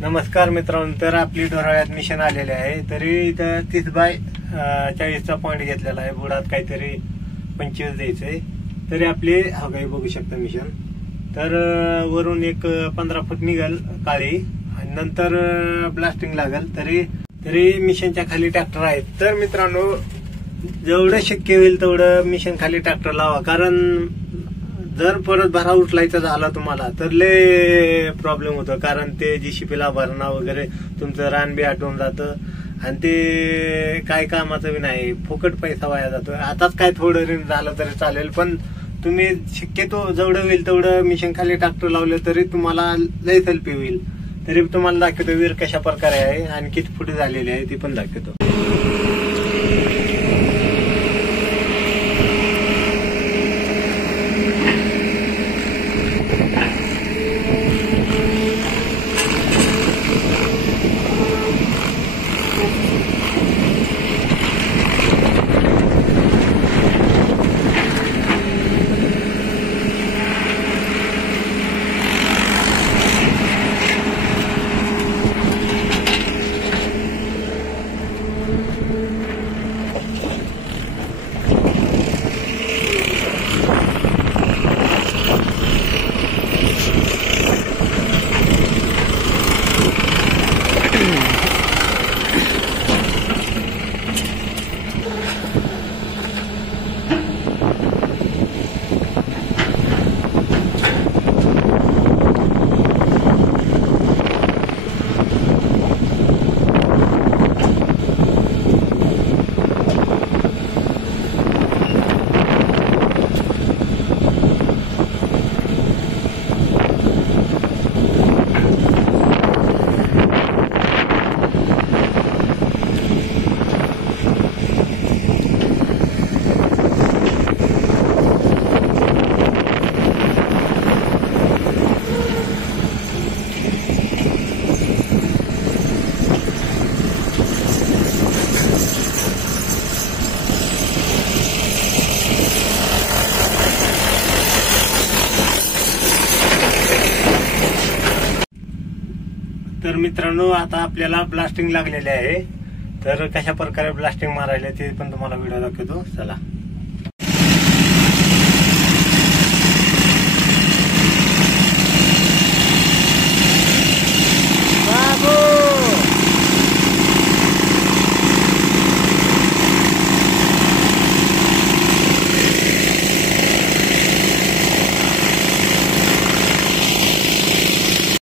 नमस्कार मित्रांनो, तर आपली ढोराळ्यात मिशन आलेले आहे. तरी इथं 30/40चा पॉइंट घेतलेला आहे. बुडात काहीतरी 25 द्यायचंय. तरी आपले हगाई बघू शकता मिशन. तर वरून एक 15 फूट निघल काळी आणि नंतर ब्लास्टिंग लागल. तरी मिशनच्या खाली ट्रॅक्टर आहेत. तर मित्रांनो, जेवढं शक्य होईल तेवढं मिशन खाली ट्रॅक्टर लावा, कारण जर परत भरा उचलायचा झाला तुम्हाला तर लय प्रॉब्लेम होतो. कारण ते जीसीपीला भरणं वगैरे तुमचं रान बी आटवून जातं आणि ते काय कामाचं बी नाही, फुकट पैसा वाया जातो. आताच काय थोडं झालं तरी चालेल, पण तुम्ही शक्यतो जेवढं होईल तेवढं मिशन खाली ट्रॅक्टर लावलं तरी तुम्हाला लय सेल्फी होईल. तरी तुम्हाला दाखवतो विहीर कशा प्रकारे आहे आणि किती फुट झालेली आहे ती पण दाखवतो. तर मित्रांनो, आता आपल्याला ब्लास्टिंग लागलेले आहे. तर कशा प्रकारे ब्लास्टिंग मारायला ते पण तुम्हाला व्हिडिओ दाखवतो. चला.